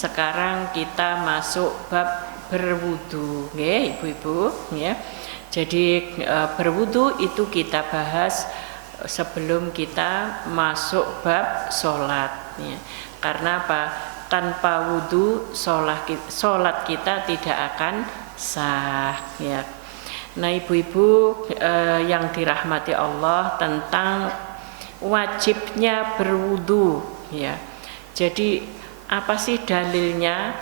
sekarang kita masuk bab berwudu, nggih ibu-ibu ya. Jadi berwudu itu kita bahas sebelum kita masuk bab sholat ya. Karena apa? Tanpa wudu sholat kita tidak akan sah ya. Nah ibu-ibu yang dirahmati Allah, tentang wajibnya berwudu ya. Jadi apa sih dalilnya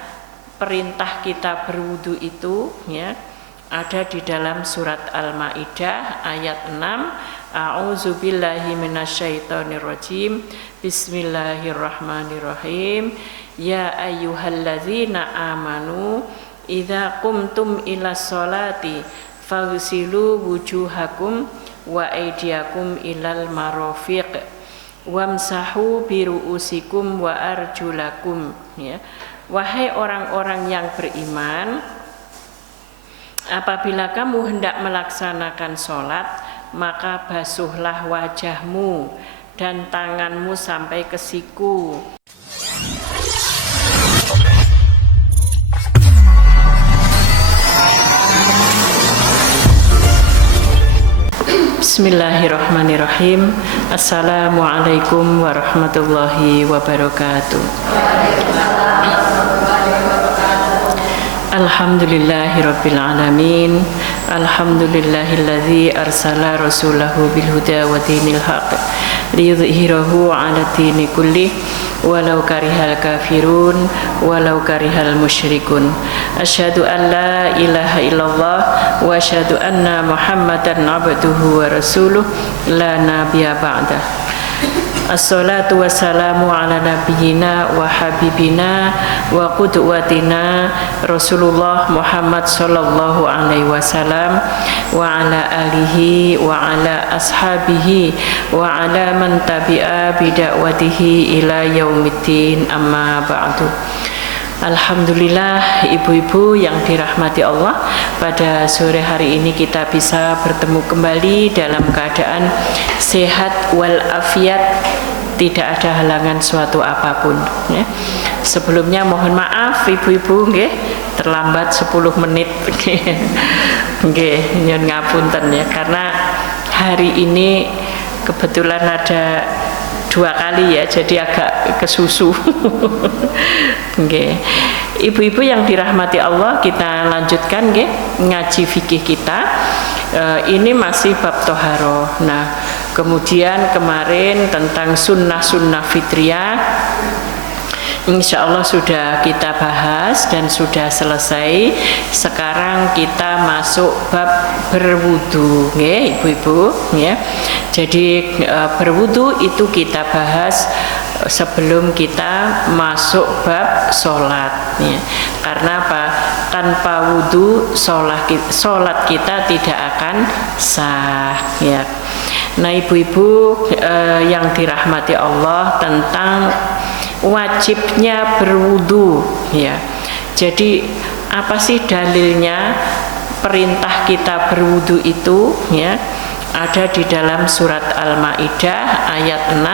perintah kita berwudu itu ya? Ada di dalam surat Al-Maidah ayat 6. A'udzubillahi minasyaitonirrajim. Bismillahirrahmanirrahim. Ya ayyuhalladzina amanu idza qumtum ilas sholati faghsilu wujuhakum wa aydiyakum ilal marafiq wamsahu biru'usikum wa arjulakum ya. Wahai orang-orang yang beriman, apabila kamu hendak melaksanakan sholat, maka basuhlah wajahmu dan tanganmu sampai ke siku. Bismillahirrahmanirrahim. Assalamualaikum warahmatullahi wabarakatuh. Alhamdulillahirabbil alamin. Alhamdulillahilladzi arsala rasulahu bil huda wa dinil haqq liyudhhirahu 'ala dini kulli walau karihal kafirun walau karihal musyrikun. Asyhadu an la ilaha illallah wa asyhadu anna muhammadan abduhu wa rasuluh la nabiyya ba'dah. Assalatu wassalamu ala nabiyyina wa habibina wa qudwatina Rasulullah Muhammad sallallahu alaihi wasallam wa ala alihi wa ala ashabihi wa ala man tabi'a bidakwatihi ila yaumiddin, amma ba'du. Alhamdulillah ibu-ibu yang dirahmati Allah, pada sore hari ini kita bisa bertemu kembali dalam keadaan sehat walafiat, tidak ada halangan suatu apapun ya. Sebelumnya mohon maaf ibu-ibu nggih, terlambat 10 menit nggih, nyun ngapunten ya, karena hari ini kebetulan ada 2 kali ya, jadi agak kesusu. Okay. Ibu-ibu yang dirahmati Allah, kita lanjutkan nggih ngaji fikih kita. Ini masih bab toharoh. Nah, kemudian kemarin tentang sunnah-sunnah fitriyah, insya Allah sudah kita bahas dan sudah selesai. Sekarang kita masuk bab berwudu, ya ibu-ibu ya. Jadi berwudu itu kita bahas sebelum kita masuk bab sholat ya. Karena apa? Tanpa wudu sholat kita tidak akan sah ya. Nah ibu-ibu yang dirahmati Allah, tentang wajibnya berwudu ya. Jadi apa sih dalilnya perintah kita berwudu itu ya? Ada di dalam surat Al-Maidah ayat 6.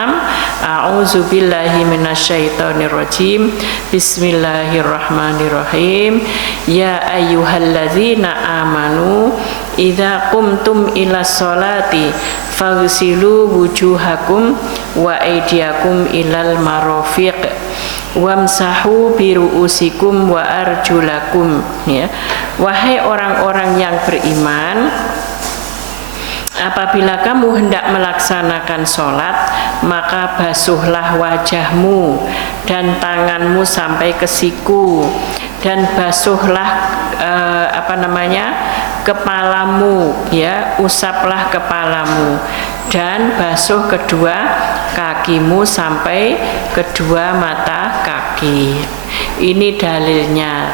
A'udzubillahi minasyaitonirrajim. Bismillahirrahmanirrahim. Ya ayyuhalladzina amanu idza qumtum ilas sholati faghsilu wujuhakum wa aydiyakum ilal marafiq wamsahu biru'usikum wa arjulakum ya. Wahai orang-orang yang beriman, apabila kamu hendak melaksanakan sholat, maka basuhlah wajahmu dan tanganmu sampai ke siku, dan basuhlah kepalamu ya, usaplah kepalamu, dan basuh kedua kakimu sampai kedua mata kaki. Ini dalilnya.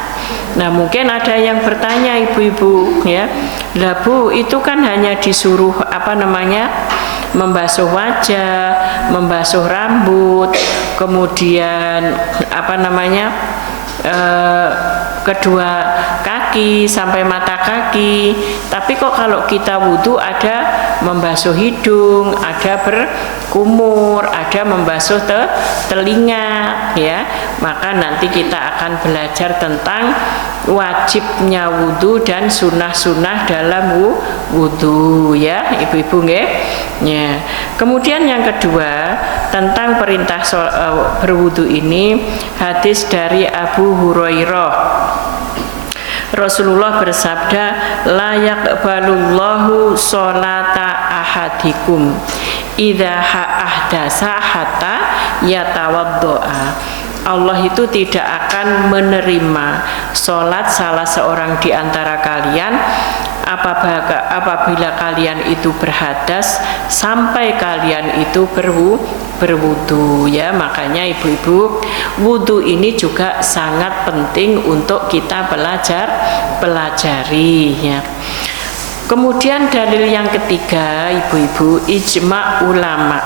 Nah mungkin ada yang bertanya ibu-ibu ya, lah Bu, itu kan hanya disuruh membasuh wajah, membasuh rambut, kemudian kedua kaki sampai mata kaki. Tapi kok kalau kita wudhu ada membasuh hidung, ada berkumur, ada membasuh telinga, ya. Maka nanti kita akan belajar tentang wajibnya wudhu dan sunnah-sunnah dalam wudhu, ya ibu-ibu nggih. Ya. Kemudian yang kedua tentang perintah berwudhu ini, hadis dari Abu Hurairah. Rasulullah bersabda, la yaqbalullahu sholata ahadikum idza ahdasa hatta yatawaddoa. Allah itu tidak akan menerima sholat salah seorang di antara kalian apabila kalian itu berhadas sampai kalian itu berwudu, ya. Makanya ibu-ibu, wudu ini juga sangat penting untuk kita pelajari, ya. Kemudian dalil yang ketiga ibu-ibu, ijma ulama.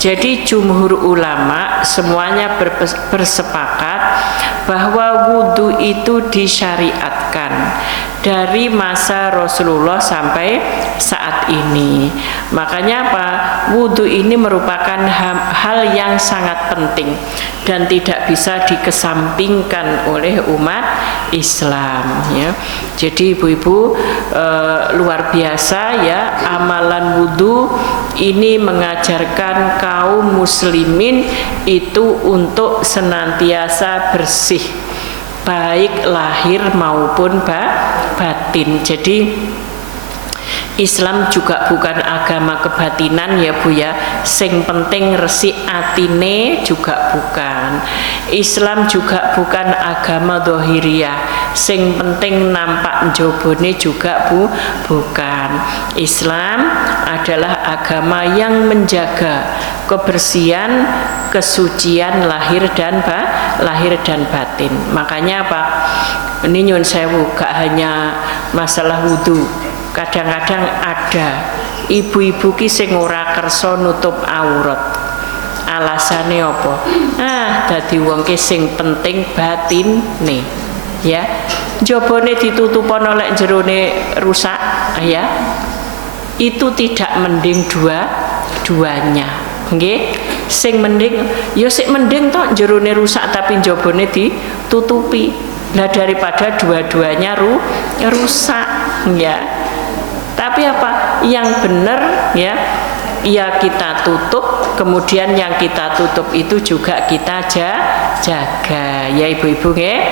Jadi jumhur ulama semuanya bersepakat bahwa wudhu itu disyariatkan dari masa Rasulullah sampai saat ini. Makanya apa? Wudhu ini merupakan hal yang sangat penting dan tidak bisa dikesampingkan oleh umat Islam, ya. Jadi ibu-ibu, luar biasa, ya, amalan wudhu ini mengajarkan kaum muslimin itu untuk senantiasa bersih, baik lahir maupun batin. Jadi Islam juga bukan agama kebatinan, ya Bu, ya. Sing penting resik atine juga bukan. Islam juga bukan agama dohiriyah. Sing penting nampak njobone juga bukan. Islam adalah agama yang menjaga kebersihan, kesucian lahir dan batin. Makanya apa? Ini nyun sewu, gak hanya masalah wudhu. Kadang-kadang ada ibu-ibu ki sing ora kersa nutup aurat. Alasane apa? Dadi wong ki sing penting batine, ya. Jabone ditutupono lek jerone rusak, ya. Itu tidak mending dua-duanya. Nggih. Sing mending ya sik mending tok jerone rusak tapi jabone ditutupi. Nah daripada dua-duanya rusak, ya. Tapi apa? Yang benar, ya, ya kita tutup, kemudian yang kita tutup itu juga kita jaga, ya ibu-ibu, ya.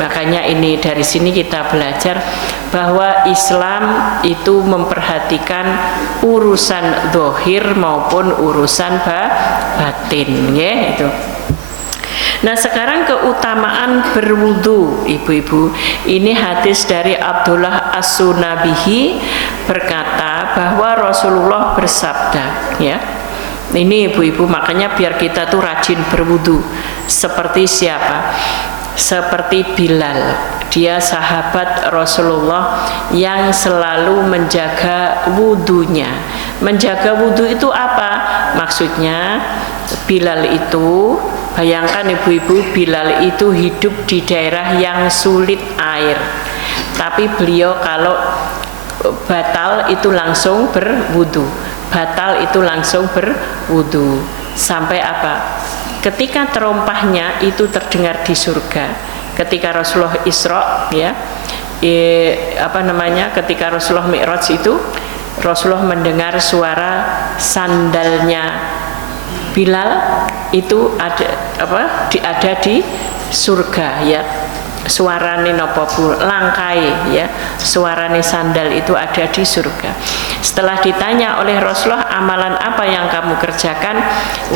Makanya ini dari sini kita belajar bahwa Islam itu memperhatikan urusan dohir maupun urusan batin, ya itu. Nah sekarang keutamaan berwudu, ibu-ibu. Ini hadis dari Abdullah As-Sunabihi berkata bahwa Rasulullah bersabda, ya. Ini ibu-ibu, makanya biar kita tuh rajin berwudu. Seperti siapa? Seperti Bilal. Dia sahabat Rasulullah yang selalu menjaga wudunya. Menjaga wudu itu apa? Maksudnya Bilal itu, bayangkan ibu-ibu, Bilal itu hidup di daerah yang sulit air. Tapi beliau kalau batal itu langsung berwudu. Batal itu langsung berwudu. Sampai apa? Ketika terompahnya itu terdengar di surga. Ketika Rasulullah Isra, ya, ketika Rasulullah Mi'raj itu, Rasulullah mendengar suara sandalnya Bilal itu ada di surga, ya. Suarane napa Bu, langkai, ya. Suarane sandal itu ada di surga. Setelah ditanya oleh Rasulullah, amalan apa yang kamu kerjakan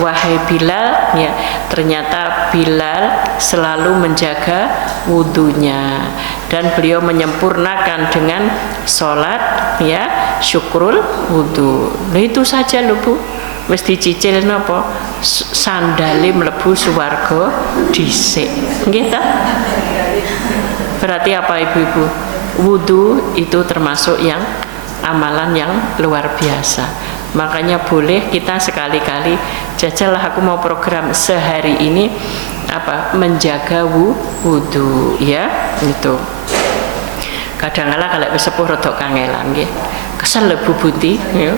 wahai Bilal, ya. Ternyata Bilal selalu menjaga wudunya dan beliau menyempurnakan dengan sholat, ya, syukrul wudu. Nah itu saja loh Bu. Wis dicicil napa sandale mlebu swarga dhisik. Nggih ta? Berarti apa ibu-ibu? Wudu itu termasuk yang amalan yang luar biasa. Makanya boleh kita sekali-kali jajalah, aku mau program sehari ini menjaga wudu ya itu. Kadang-kala kalau wis sepuh rada kangelan nggih. Kesel lho Bu Bunti ya.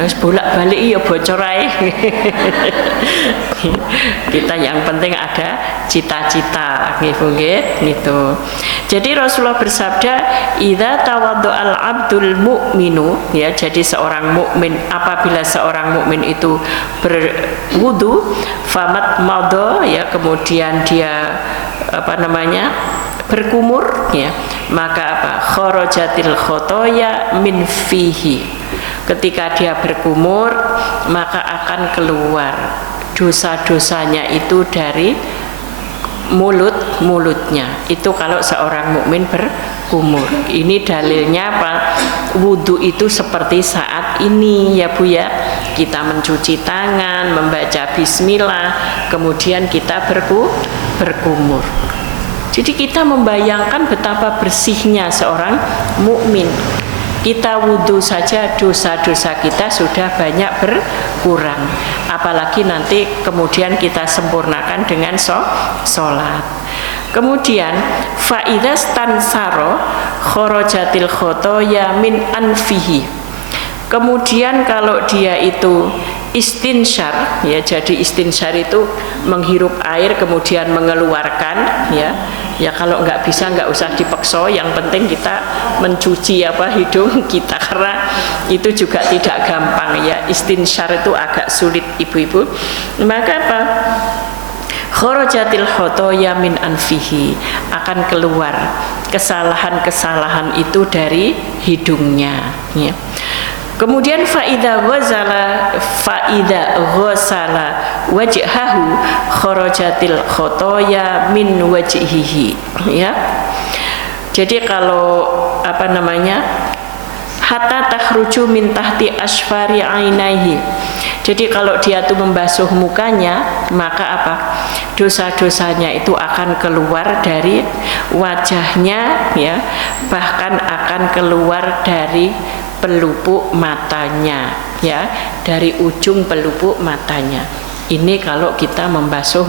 Wis bolak-balik ya bocor ae. Kita yang penting ada cita-cita nggih Bu nggih gitu. Jadi Rasulullah bersabda, "Idza tawaddu'al 'abdul mu'minu," ya, jadi seorang mukmin apabila seorang mukmin itu berwudu, famat madha ya, kemudian dia berkumur ya, maka kharajatil khotoya min fihi. Ketika dia berkumur, maka akan keluar dosa-dosanya itu dari mulutnya. Itu kalau seorang mukmin berkumur. Ini dalilnya wudu itu seperti saat ini ya Bu ya. Kita mencuci tangan, membaca bismillah, kemudian kita berkumur. Jadi kita membayangkan betapa bersihnya seorang mukmin. Kita wudu saja dosa-dosa kita sudah banyak berkurang. Apalagi nanti kemudian kita sempurnakan dengan sholat. Kemudian fa'idza stansaro kharajatil khotoya min anfihi. Kemudian kalau dia itu istinsyar ya, jadi istinsyar itu menghirup air kemudian mengeluarkan ya kalau nggak bisa nggak usah dipaksa, yang penting kita mencuci hidung kita, karena itu juga tidak gampang ya, istinsyar itu agak sulit ibu-ibu. Maka kharajatil khotoya min anfihi, akan keluar kesalahan-kesalahan itu dari hidungnya ya. Kemudian faida ghazala wajhahu kharajatil khotoya min wajhihi ya. Jadi kalau hatta takhruju min tahti asfari ainaihi. Jadi kalau dia tuh membasuh mukanya, maka dosa-dosanya itu akan keluar dari wajahnya ya, bahkan akan keluar dari pelupuk matanya ya, dari ujung pelupuk matanya. Ini kalau kita membasuh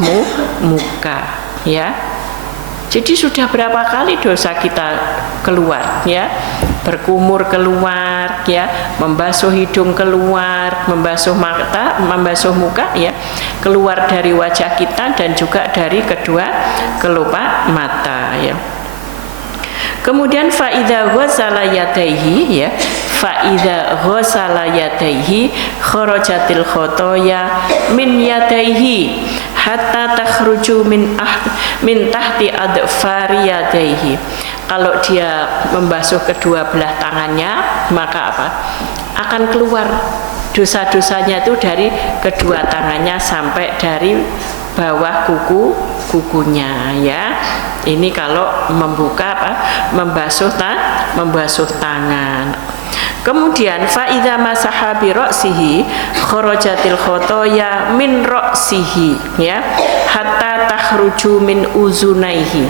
muka ya. Jadi sudah berapa kali dosa kita keluar ya, berkumur keluar ya, membasuh hidung keluar, membasuh mata, membasuh muka ya, keluar dari wajah kita dan juga dari kedua kelopak mata ya. Kemudian faida ghasala yadaihi ya, faida ghasala yadaihi kharajatil khotoya min yadaihi hatta takhruju min tahti adfari yadaihi. Kalau dia membasuh kedua belah tangannya, maka akan keluar dosa-dosanya itu dari kedua tangannya sampai dari bawah kukunya ya. Ini kalau membasuh tangan. Kemudian faida masaha bi ra'sihi kharajatil khotoya min ra'sihi ya, hatta takhruju min uzunaihi.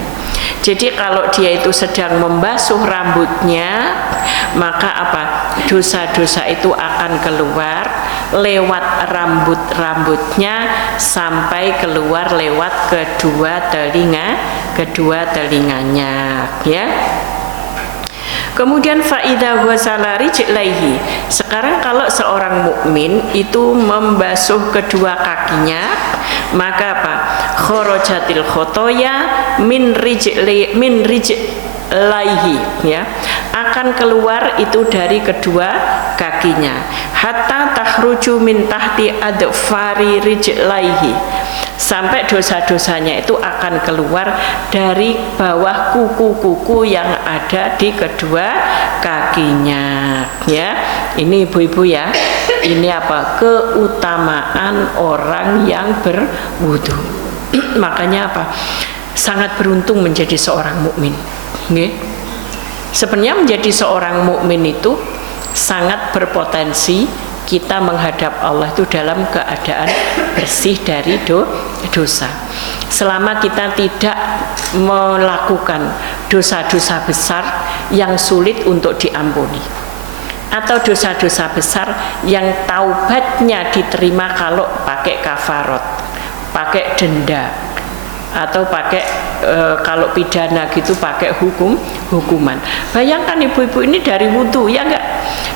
Jadi kalau dia itu sedang membasuh rambutnya, maka dosa-dosa itu akan keluar lewat rambutnya sampai keluar lewat kedua telinganya ya. Kemudian faida ghasala rijlaihi. Sekarang kalau seorang mukmin itu membasuh kedua kakinya, maka kharajatil khotoya min rijlaihi ya, akan keluar itu dari kedua kakinya, hatta takhruju min tahti adfari rijlaihi, sampai dosa-dosanya itu akan keluar dari bawah kuku-kuku yang ada di kedua kakinya ya. Ini ibu-ibu ya, ini keutamaan orang yang berwudu. Makanya sangat beruntung menjadi seorang mukmin. Sebenarnya menjadi seorang mukmin itu sangat berpotensi kita menghadap Allah itu dalam keadaan bersih dari dosa. Selama kita tidak melakukan dosa-dosa besar yang sulit untuk diampuni, atau dosa-dosa besar yang taubatnya diterima kalau pakai kafarat, pakai denda, atau pakai kalau pidana gitu pakai hukuman. Bayangkan ibu-ibu ini dari wudhu, ya enggak?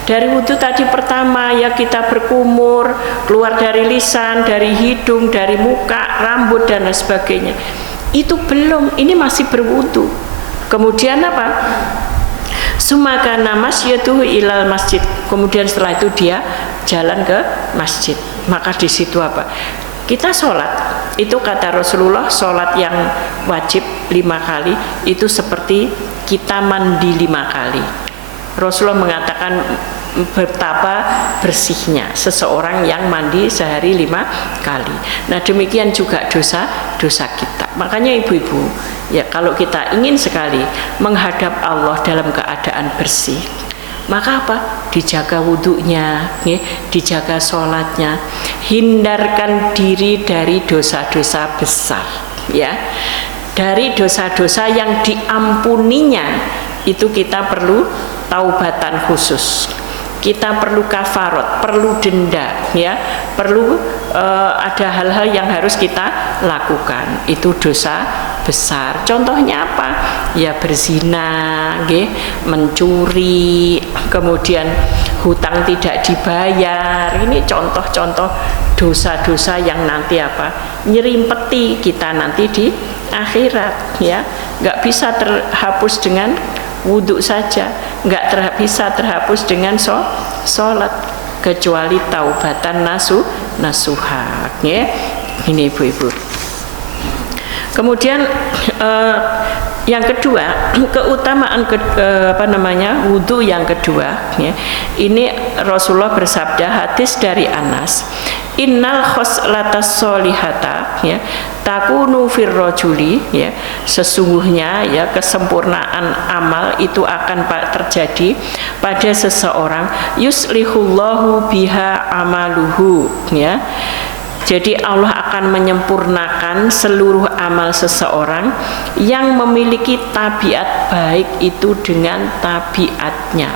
Dari wudhu tadi pertama ya kita berkumur, keluar dari lisan, dari hidung, dari muka, rambut dan lain sebagainya. Itu belum, ini masih berwudhu. Kemudian apa? Sumakana masyatuhu ilal masjid. Kemudian setelah itu dia jalan ke masjid. Maka di situ apa? Kita sholat. Itu kata Rasulullah, sholat yang wajib 5 kali itu seperti kita mandi 5 kali. Rasulullah mengatakan betapa bersihnya seseorang yang mandi sehari 5 kali. Nah demikian juga dosa kita. Makanya ibu-ibu, ya kalau kita ingin sekali menghadap Allah dalam keadaan bersih, maka apa? Dijaga wudhunya, ya, dijaga sholatnya, hindarkan diri dari dosa-dosa besar, ya, dari dosa-dosa yang diampuninya itu kita perlu taubatan khusus. Kita perlu kafarat, perlu denda, ya, perlu ada hal-hal yang harus kita lakukan. Itu dosa besar. Contohnya apa? Ya berzina, mencuri, kemudian hutang tidak dibayar. Ini contoh-contoh dosa-dosa yang nanti apa? Nyerimpeti kita nanti di akhirat, ya. Nggak bisa terhapus dengan wudhu saja, nggak bisa terhapus dengan sholat, kecuali taubatan nasuha, ya. Ini ibu-ibu. Kemudian yang kedua, keutamaan wudhu yang kedua, ya. Ini Rasulullah bersabda, hadis dari Anas, innal khoslatas solihata, ya, takunu fir rajuli, ya, sesungguhnya ya kesempurnaan amal itu akan terjadi pada seseorang, yuslihullahu biha amaluhu, ya. Jadi Allah akan menyempurnakan seluruh amal seseorang yang memiliki tabiat baik itu dengan tabiatnya.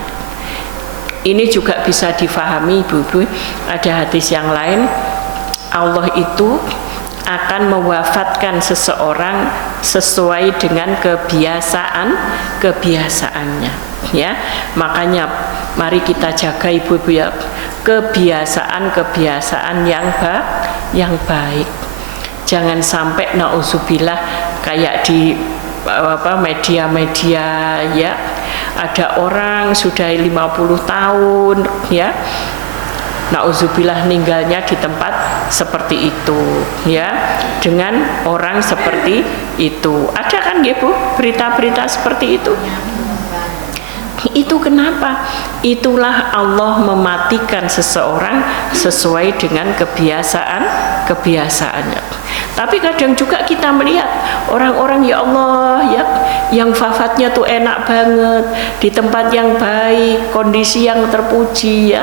Ini juga bisa difahami ibu-ibu. Ada hadis yang lain, Allah itu akan mewafatkan seseorang sesuai dengan kebiasaannya, ya. Makanya mari kita jaga ibu-ibu, ya, kebiasaan yang baik. Jangan sampai nauzubillah kayak di media-media, ya, ada orang sudah 50 tahun, ya, nauzubillah meninggalnya di tempat seperti itu, ya, dengan orang seperti itu. Ada kan ya Bu berita-berita seperti itu? Itu kenapa? Itulah Allah mematikan seseorang sesuai dengan kebiasaannya. Tapi kadang juga kita melihat orang-orang, ya Allah, ya, yang wafatnya tuh enak banget, di tempat yang baik, kondisi yang terpuji, ya.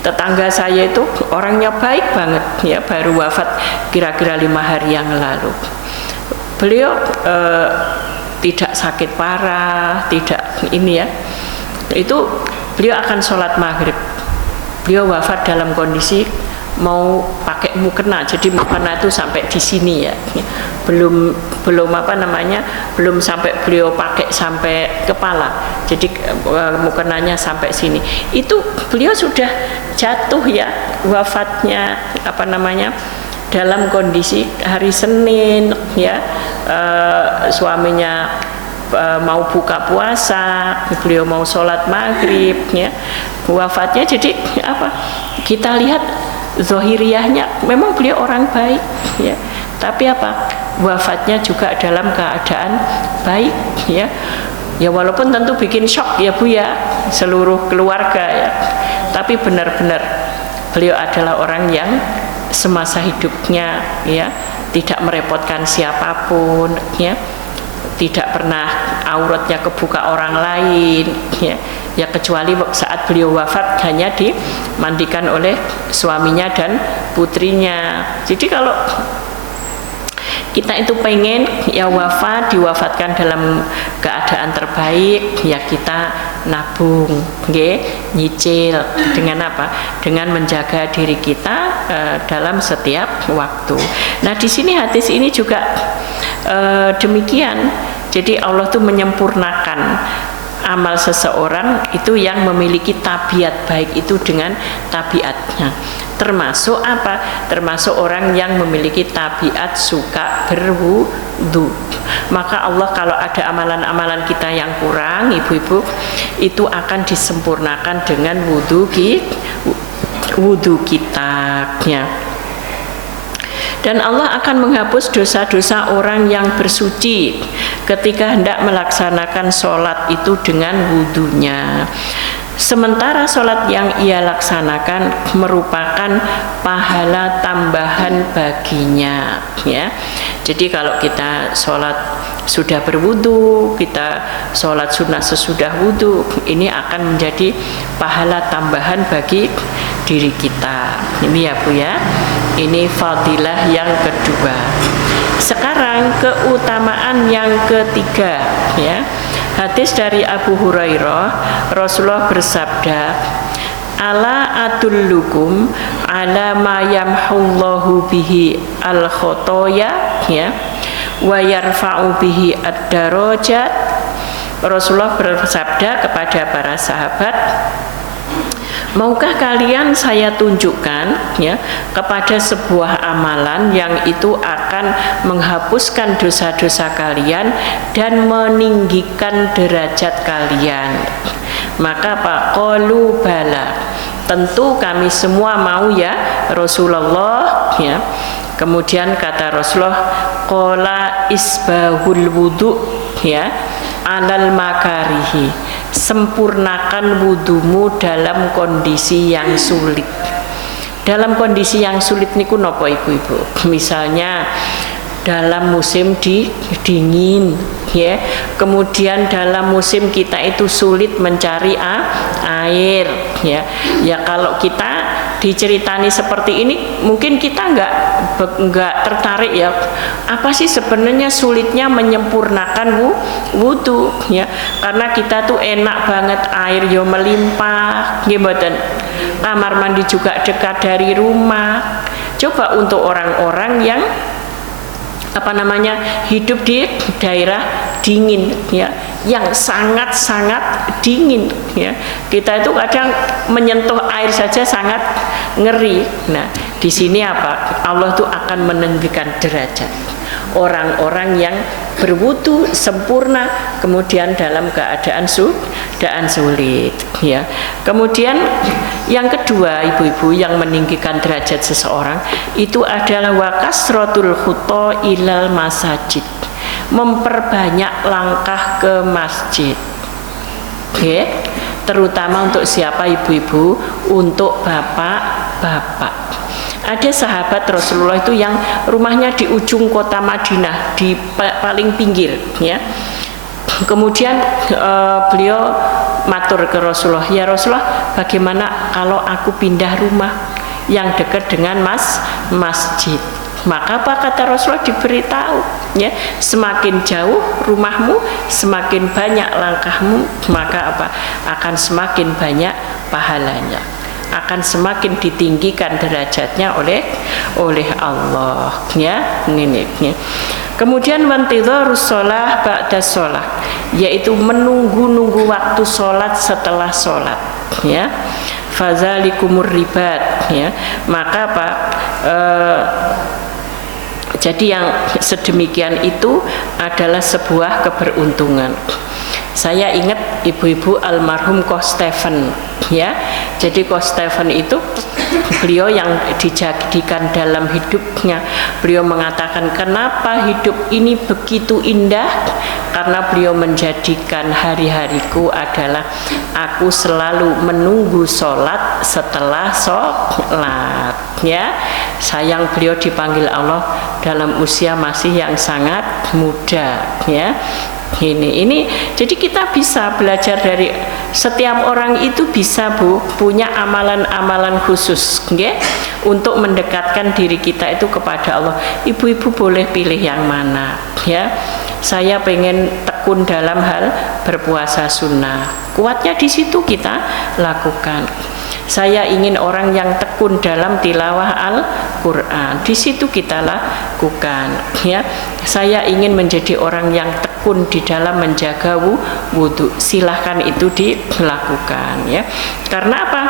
Tetangga saya itu orangnya baik banget, ya, baru wafat kira-kira 5 hari yang lalu. Beliau tidak sakit parah, tidak ini, ya. Itu beliau akan sholat maghrib. Beliau wafat dalam kondisi mau pakai mukena, jadi mukena itu sampai di sini, ya. Belum belum sampai beliau pakai sampai kepala. Jadi mukenanya sampai sini. Itu beliau sudah jatuh, ya, wafatnya dalam kondisi hari Senin, ya. Suaminya mau buka puasa, beliau mau sholat maghrib, ya, wafatnya. Jadi apa? Kita lihat zahiriyahnya memang beliau orang baik, ya, tapi apa? Wafatnya juga dalam keadaan baik, ya. Ya walaupun tentu bikin shock, ya Bu, ya, seluruh keluarga, ya. Tapi benar-benar beliau adalah orang yang semasa hidupnya, ya, tidak merepotkan siapapun, ya. Tidak pernah auratnya kebuka orang lain, ya. Ya kecuali saat beliau wafat hanya dimandikan oleh suaminya dan putrinya. Jadi kalau kita itu pengen, ya, diwafatkan dalam keadaan terbaik, ya kita nabung, nyicil dengan apa? Dengan menjaga diri kita dalam setiap waktu. Nah di sini hadis ini juga Demikian. Jadi Allah tuh menyempurnakan amal seseorang itu yang memiliki tabiat baik itu dengan tabiatnya. Termasuk apa? Termasuk orang yang memiliki tabiat suka berwudu. Maka Allah kalau ada amalan-amalan kita yang kurang, ibu-ibu, itu akan disempurnakan dengan wudu kita ya. Dan Allah akan menghapus dosa-dosa orang yang bersuci ketika hendak melaksanakan sholat itu dengan wudunya. Sementara sholat yang ia laksanakan merupakan pahala tambahan baginya ya. Jadi kalau kita sholat sudah berwudu, kita sholat sunnah sesudah wudu, ini akan menjadi pahala tambahan bagi diri kita. Ini ya Bu ya. Ini fadilah yang kedua. Sekarang keutamaan yang ketiga ya. Hadis dari Abu Hurairah, Rasulullah bersabda, ala adullukum ala ma yamhullahu bihi al khotoya ya wa yarfa'u bihi ad-darajat. Rasulullah bersabda kepada para sahabat, maukah kalian saya tunjukkan ya kepada sebuah amalan yang itu akan menghapuskan dosa-dosa kalian dan meninggikan derajat kalian? Maka Pak qalu bala, tentu kami semua mau ya Rasulullah ya. Kemudian kata Rasulullah, qala isbahul wudu ya alal makarihi, sempurnakan wudumu dalam kondisi yang sulit. Dalam kondisi yang sulit niku napa ibu-ibu? Misalnya dalam musim dingin ya, kemudian dalam musim kita itu sulit mencari air ya. Ya kalau kita diceritani seperti ini mungkin kita nggak tertarik ya, apa sih sebenarnya sulitnya menyempurnakan wudu ya, karena kita tuh enak banget air yo melimpah gimana, kamar mandi juga dekat dari rumah. Coba untuk orang-orang yang hidup di daerah dingin ya, yang sangat-sangat dingin ya, kita itu kadang menyentuh air saja sangat ngeri. Nah di sini apa? Allah tuh akan meninggikan derajat orang-orang yang berwudu sempurna kemudian dalam keadaan sulit ya. Kemudian yang kedua ibu-ibu yang meninggikan derajat seseorang itu adalah wakasrotul khuto ilal masajid, memperbanyak langkah ke masjid. Oke, terutama untuk siapa ibu-ibu? Untuk bapak-bapak. Ada sahabat Rasulullah itu yang rumahnya di ujung kota Madinah, di paling pinggir ya. Kemudian beliau matur ke Rasulullah, ya Rasulullah, bagaimana kalau aku pindah rumah yang dekat dengan masjid? Maka apa kata Rasulullah? Diberitahu ya, semakin jauh rumahmu, semakin banyak langkahmu, maka apa? Akan semakin banyak pahalanya, akan semakin ditinggikan derajatnya oleh Allah ya. Ini ya. Kemudian wantidharus shalah ba'da shalah, yaitu menunggu waktu sholat setelah sholat ya. Fadzalikumur ribat ya. Maka apa? Jadi yang sedemikian itu adalah sebuah keberuntungan. Saya ingat ibu-ibu almarhum Koh Stephen ya. Jadi Koh Stephen itu beliau yang dijadikan dalam hidupnya, beliau mengatakan kenapa hidup ini begitu indah, karena beliau menjadikan hari-hariku adalah aku selalu menunggu sholat setelah sholat ya. Sayang beliau dipanggil Allah dalam usia masih yang sangat muda ya. Ini jadi kita bisa belajar dari setiap orang itu bisa punya amalan-amalan khusus okay? Untuk mendekatkan diri kita itu kepada Allah. Ibu-ibu boleh pilih yang mana ya. Saya pengen tekun dalam hal berpuasa sunnah, kuatnya di situ kita lakukan. Saya ingin orang yang tekun dalam tilawah Al-Quran. Di situ kita lakukan, ya. Saya ingin menjadi orang yang tekun di dalam menjaga wudhu. Silahkan itu dilakukan, ya. Karena apa?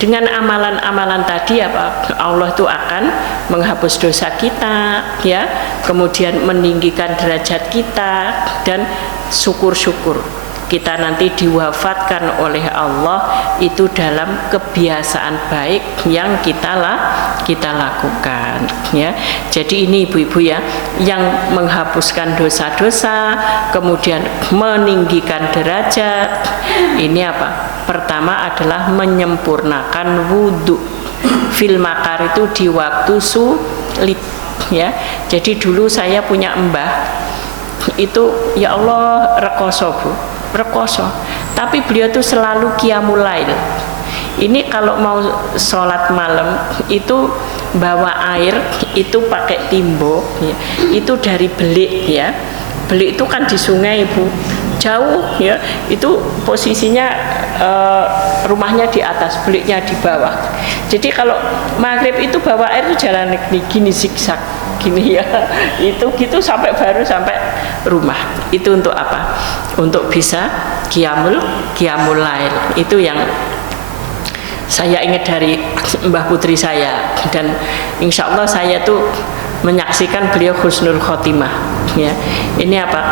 Dengan amalan-amalan tadi apa? Allah itu akan menghapus dosa kita, ya. Kemudian meninggikan derajat kita dan syukur-syukur kita nanti diwafatkan oleh Allah itu dalam kebiasaan baik yang kita lakukan, ya. Jadi ini ibu-ibu ya, yang menghapuskan dosa-dosa, kemudian meninggikan derajat. Ini apa? Pertama adalah menyempurnakan wudhu. Fil makar itu di waktu sulit, ya. Jadi dulu saya punya mbah itu, ya Allah, rekoso Bu, rekoso, tapi beliau tuh selalu qiyamul lail. Ini kalau mau sholat malam itu bawa air itu pakai timbo, ya. Itu dari Belik, ya. Belik itu kan di sungai Bu, jauh, ya. Itu posisinya rumahnya di atas, Beliknya di bawah. Jadi kalau maghrib itu bawa air itu jalan gini zigzag gini, ya. Itu gitu sampai baru sampai rumah. Itu untuk apa? Untuk bisa qiyamul lail. Itu yang saya ingat dari Mbah Putri saya, dan insya Allah saya tuh menyaksikan beliau husnul khotimah, ya. Ini apa?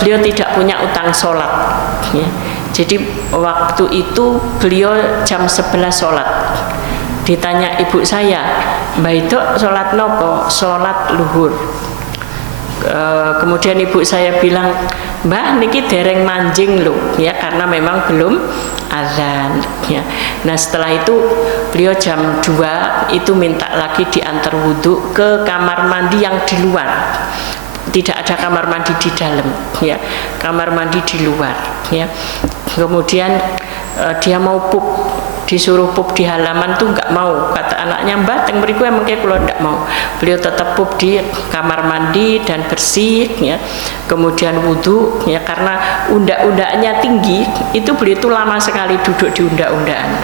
Beliau tidak punya utang sholat, ya. Jadi waktu itu beliau jam 11 sholat. Ditanya ibu saya, Mbak itu sholat nopo? Sholat luhur. Kemudian ibu saya bilang, Mbah niki dereng manjing loh, ya, karena memang belum azan, ya. Nah setelah itu beliau jam 2 itu minta lagi diantar wudhu ke kamar mandi yang di luar. Tidak ada kamar mandi di dalam, ya. Kamar mandi di luar, ya. Kemudian dia mau pup, disuruh pup di halaman tuh nggak mau, kata anaknya, Mbak teng mriku emang kula nggak mau. Beliau tetap pup di kamar mandi dan bersih, ya. Kemudian wudhu, ya, karena undak-undaknya tinggi, itu beliau itu lama sekali duduk di undak-undakan.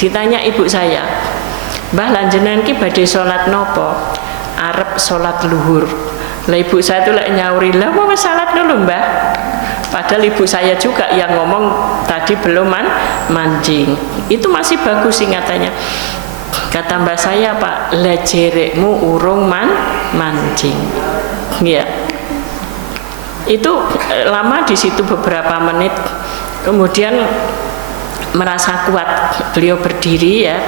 Ditanya ibu saya, Mbah lanjenan ki badhe salat nopo? Arep salat luhur. Lah ibu saya tuh lek nyauri, lah mau salat dulu Mbah. Padahal ibu saya juga yang ngomong tadi belum mancing. Itu masih bagus ingatannya. Kata mbak saya, Pak, lah jerekmu urung mancing. Ya. Itu lama di situ beberapa menit. Kemudian merasa kuat, beliau berdiri, ya,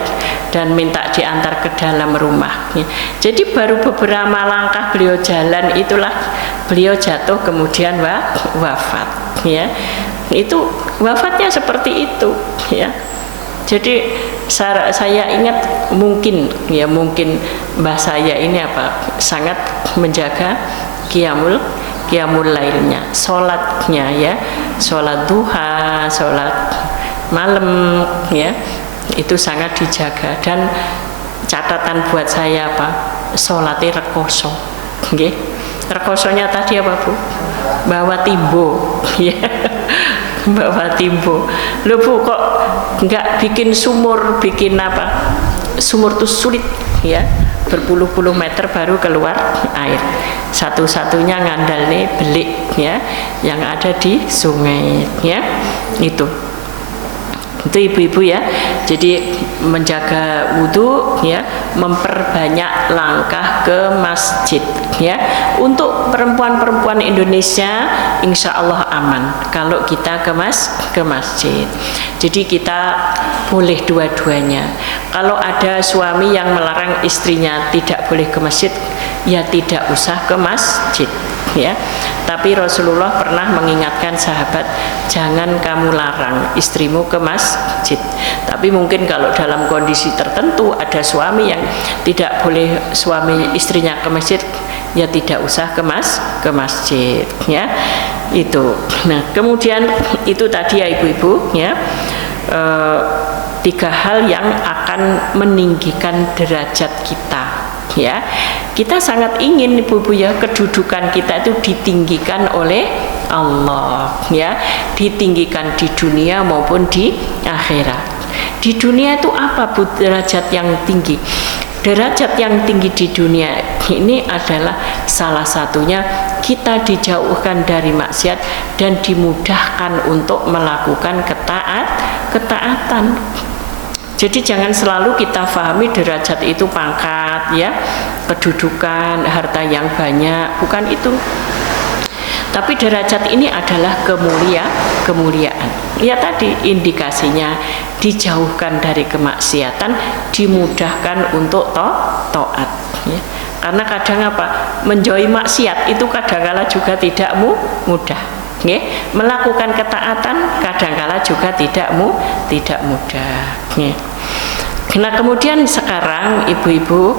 dan minta diantar ke dalam rumah. Jadi baru beberapa langkah beliau jalan itulah beliau jatuh kemudian wafat, ya. Itu wafatnya seperti itu, ya. Jadi saya ingat mungkin mbah saya ini apa sangat menjaga qiyamul lailnya, sholatnya, ya, sholat duha, sholat malam, ya, itu sangat dijaga. Dan catatan buat saya apa? Sholatnya rekoso, okay? Rekosonya tadi apa Bu? Bawa timbo, ya. Bawa timbo. Loh Bu, kok nggak bikin sumur, bikin apa? Sumur tuh sulit, ya. Berpuluh-puluh meter baru keluar air. Satu-satunya ngandal nih Belik, ya, yang ada di sungai, ya. Itu ibu-ibu, ya. Jadi menjaga wudhu, ya, memperbanyak langkah ke masjid, ya. Untuk perempuan-perempuan Indonesia insya Allah aman kalau kita ke masjid. Jadi kita boleh dua-duanya. Kalau ada suami yang melarang istrinya tidak boleh ke masjid, ya tidak usah ke masjid, ya. Tapi Rasulullah pernah mengingatkan sahabat, jangan kamu larang istrimu ke masjid. Tapi mungkin kalau dalam kondisi tertentu ada suami yang tidak boleh suami istrinya ke masjid, ya tidak usah ke masjid, ya. Itu. Nah, kemudian itu tadi, ya ibu-ibu, ya. 3 hal yang akan meninggikan derajat kita, ya. Kita sangat ingin ibu-ibu, ya, kedudukan kita itu ditinggikan oleh Allah, ya, ditinggikan di dunia maupun di akhirat. Di dunia itu apa Bu derajat yang tinggi? Derajat yang tinggi di dunia ini adalah salah satunya kita dijauhkan dari maksiat dan dimudahkan untuk melakukan ketaatan. Jadi jangan selalu kita pahami derajat itu pangkat, ya, kedudukan, harta yang banyak, bukan itu. Tapi derajat ini adalah kemuliaan. Ya tadi indikasinya dijauhkan dari kemaksiatan, dimudahkan untuk taat. Ya. Karena kadang menjauhi maksiat itu kadang-kala juga tidak mudah. Ya. Melakukan ketaatan kadang-kala juga tidak mudah. Ya. Nah kemudian sekarang ibu-ibu,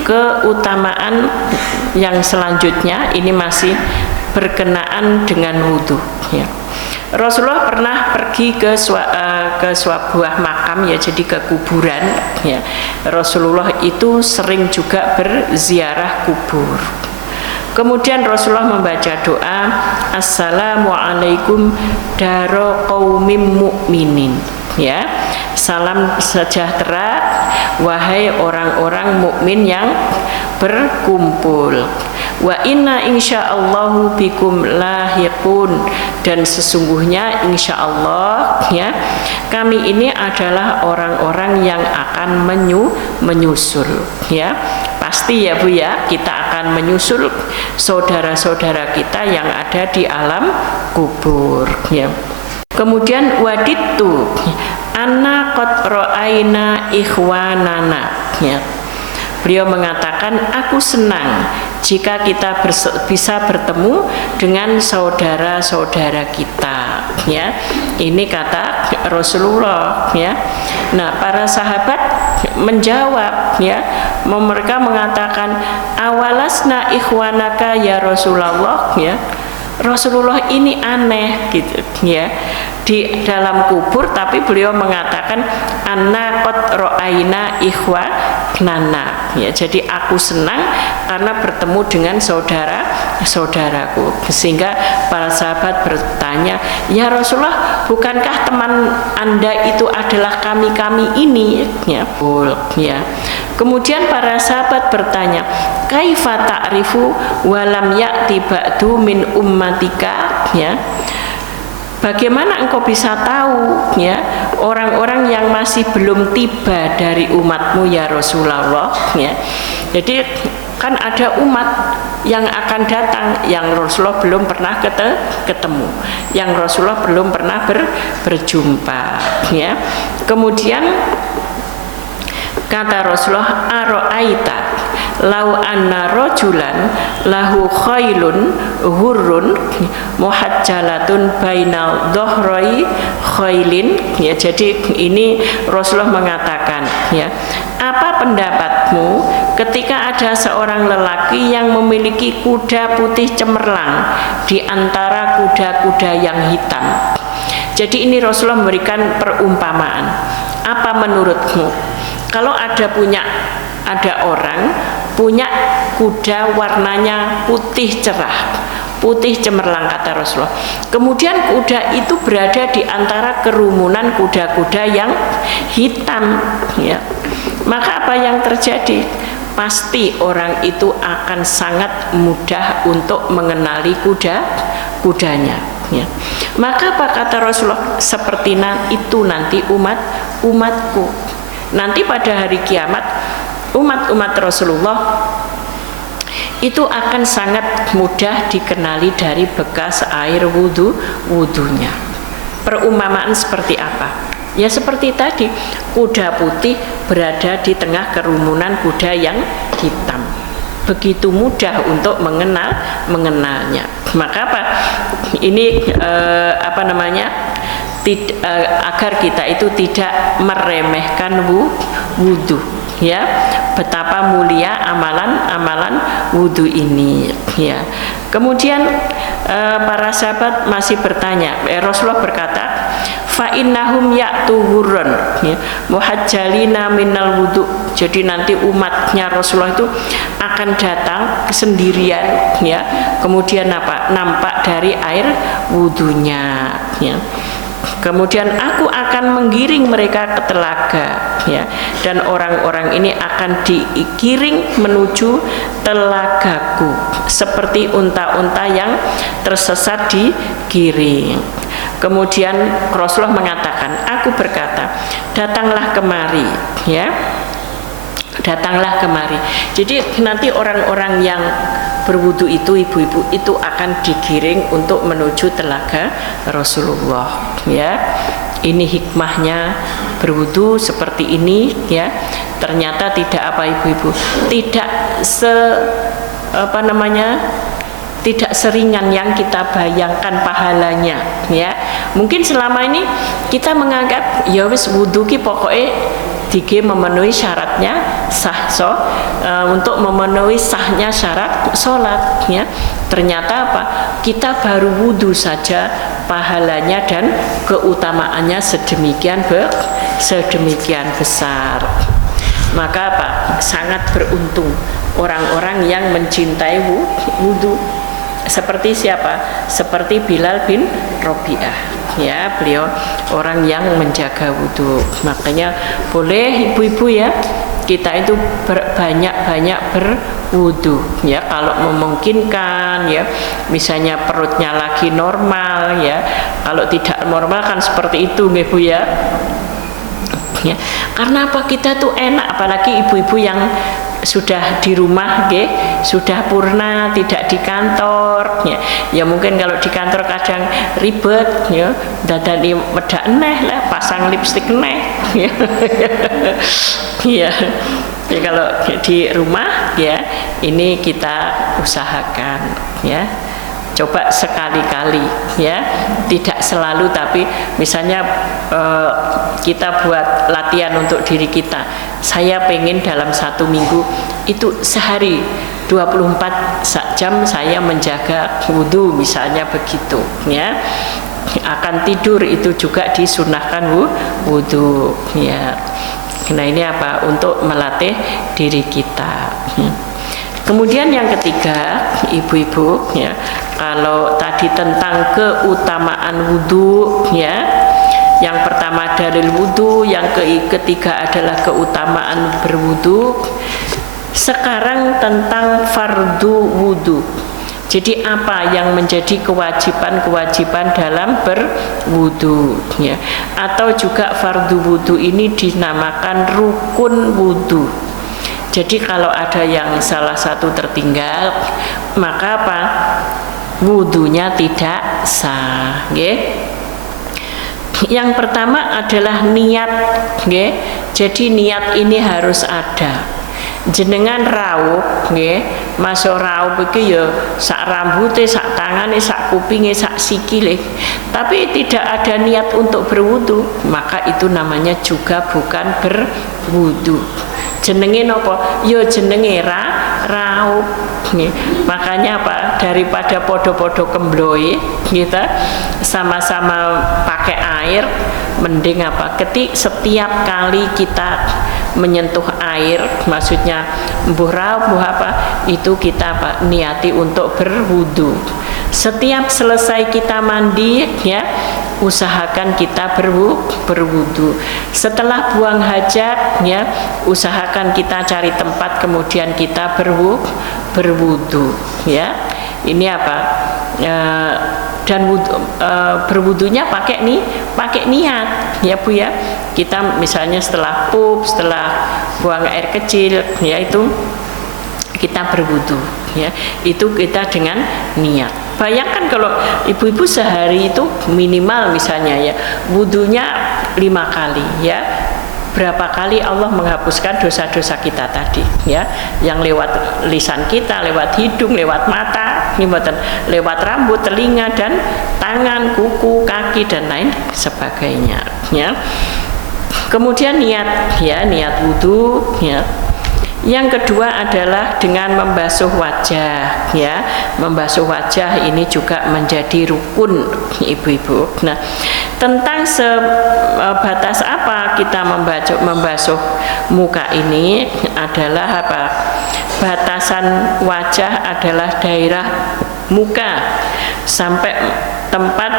keutamaan yang selanjutnya ini masih berkenaan dengan wudhu, ya. Rasulullah pernah pergi ke sebuah makam, ya, jadi ke kuburan, ya. Rasulullah itu sering juga berziarah kubur. Kemudian Rasulullah membaca doa, Assalamualaikum daro qaumim mu'minin, ya, salam sejahtera wahai orang-orang mukmin yang berkumpul. Wa inna insyaallahu bikum lahiqun, dan sesungguhnya insyaallah, ya, kami ini adalah orang-orang yang akan menyusul, ya. Pasti ya Bu, ya, kita akan menyusul saudara-saudara kita yang ada di alam kubur, ya. Kemudian waditu anna qad ra'aina ikhwanana, ya. Beliau mengatakan, aku senang jika kita bisa bertemu dengan saudara-saudara kita, ya. Ini kata Rasulullah, ya. Nah, para sahabat menjawab, ya. Mereka mengatakan, awalasna ikhwanaka ya Rasulullah, ya. Rasulullah ini aneh gitu, ya, di dalam kubur, tapi beliau mengatakan anna qad ra'aina ikhwanana, ya, jadi aku senang karena bertemu dengan saudara-saudaraku. Sehingga para sahabat bertanya, ya Rasulullah, bukankah teman Anda itu adalah kami ini, ya. Ya. Kemudian para sahabat bertanya, kaifa ta'rifu walam ya'ti ba'du min ummatika, ya. Bagaimana engkau bisa tahu, ya, orang-orang yang masih belum tiba dari umatmu ya Rasulullah, ya. Jadi kan ada umat yang akan datang yang Rasulullah belum pernah ketemu, yang Rasulullah belum pernah berjumpa, ya. Kemudian kata Rasulullah, aro'aita lau anna rajulan lahu khailun hurrun muhajjalatun bainal dohroi khailin, ya. Jadi ini Rasulullah mengatakan, ya, apa pendapatmu ketika ada seorang lelaki yang memiliki kuda putih cemerlang di antara kuda-kuda yang hitam. Jadi ini Rasulullah memberikan perumpamaan. Apa menurutmu kalau ada orang punya kuda warnanya putih cerah, putih cemerlang, kata Rasulullah. Kemudian kuda itu berada di antara kerumunan kuda-kuda yang hitam, ya. Maka apa yang terjadi? Pasti orang itu akan sangat mudah untuk mengenali kudanya, ya. Maka apa kata Rasulullah? Seperti itu nanti umatku. Nanti pada hari kiamat umat Rasulullah itu akan sangat mudah dikenali dari bekas air wudhunya. Perumpamaan seperti apa? Ya seperti tadi, kuda putih berada di tengah kerumunan kuda yang hitam. Begitu mudah untuk mengenalnya. Maka apa? Ini agar kita itu tidak meremehkan wudhu, ya. Betapa mulia amalan wudhu ini, ya. Kemudian para sahabat masih bertanya, Rasulullah berkata, fa innahum ya'tuhurun ya, muhajjalina minal wudu. Jadi nanti umatnya Rasulullah itu akan datang sendirian ya, kemudian nampak dari air wudunya ya. Kemudian aku akan menggiring mereka ke telaga ya, dan orang-orang ini akan digiring menuju telagaku seperti unta-unta yang tersesat digiring. Kemudian Rasulullah mengatakan, aku berkata, datanglah kemari ya, datanglah kemari. Jadi nanti orang-orang yang berwudu itu, ibu-ibu itu akan digiring untuk menuju telaga Rasulullah ya. Ini hikmahnya berwudu seperti ini ya. Ternyata tidak apa ibu-ibu, tidak tidak seringan yang kita bayangkan pahalanya ya. Mungkin selama ini kita menganggap ya wis wudu ki pokoknya dige memenuhi syaratnya sah untuk memenuhi sahnya syarat sholat ya. Ternyata apa? Kita baru wudu saja pahalanya dan keutamaannya sedemikian besar. Maka apa? Sangat beruntung orang-orang yang mencintai wudu. Seperti siapa? Seperti Bilal bin Robi'ah ya, beliau orang yang menjaga wudu. Makanya boleh ibu-ibu ya, kita itu banyak-banyak berwudu ya, kalau memungkinkan ya. Misalnya perutnya lagi normal ya, kalau tidak normal kan seperti itu ibu ya. Ya, karena apa? Kita tuh enak, apalagi ibu-ibu yang sudah di rumah sudah purna, tidak di kantor ya. Ya mungkin kalau di kantor kadang ribet ya, dadani wedak neh lah, pasang lipstik neh ya. Ya. Ya kalau di rumah ya, ini kita usahakan ya. Coba sekali-kali ya, tidak selalu, tapi misalnya kita buat latihan untuk diri kita. Saya pengen dalam 1 minggu itu sehari 24 jam saya menjaga wudu, misalnya begitu ya. Akan tidur itu juga disunahkan wudu ya. Nah ini apa? Untuk melatih diri kita. Kemudian yang ketiga, ibu-ibu ya, kalau tadi tentang keutamaan wudu ya, yang pertama dalil wudu, yang ketiga adalah keutamaan berwudu. Sekarang tentang fardu wudu. Jadi apa yang menjadi kewajiban-kewajiban dalam berwudu ya, atau juga fardu wudu ini dinamakan rukun wudu. Jadi kalau ada yang salah satu tertinggal, maka apa? Wudunya tidak sah. Yang pertama adalah niat. Jadi niat ini harus ada. Jenengan raup, masuk raup iki ya sak rambute, sak tangane, sak kupinge, sak sikile, tapi tidak ada niat untuk berwudu, maka itu namanya juga bukan berwudu. Jenenge nopo? Yo jenenge raup. Makanya apa? Daripada podo-podo kembloe kita sama-sama pakai air, mending apa? Setiap kali kita menyentuh air, maksudnya mbuh raup, mbuh apa, itu kita apa? Niati untuk berwudu. Setiap selesai kita mandi ya, usahakan kita berwudu. Setelah buang hajat ya, usahakan kita cari tempat kemudian kita berwudu ya. Ini apa? Dan berwudunya pakai niat ya Bu ya. Kita misalnya setelah pup, setelah buang air kecil ya, itu kita berwudu ya. Itu kita dengan niat. Bayangkan kalau ibu-ibu sehari itu minimal misalnya ya, wudunya 5 kali ya, berapa kali Allah menghapuskan dosa-dosa kita tadi ya, yang lewat lisan kita, lewat hidung, lewat mata, lewat rambut, telinga dan tangan, kuku, kaki dan lain sebagainya ya. Kemudian niat ya, niat wudu ya. Yang kedua adalah dengan membasuh wajah, ya. Membasuh wajah ini juga menjadi rukun, ibu-ibu. Nah, tentang sebatas apa kita membasuh muka ini adalah apa? Batasan wajah adalah daerah muka sampai tempat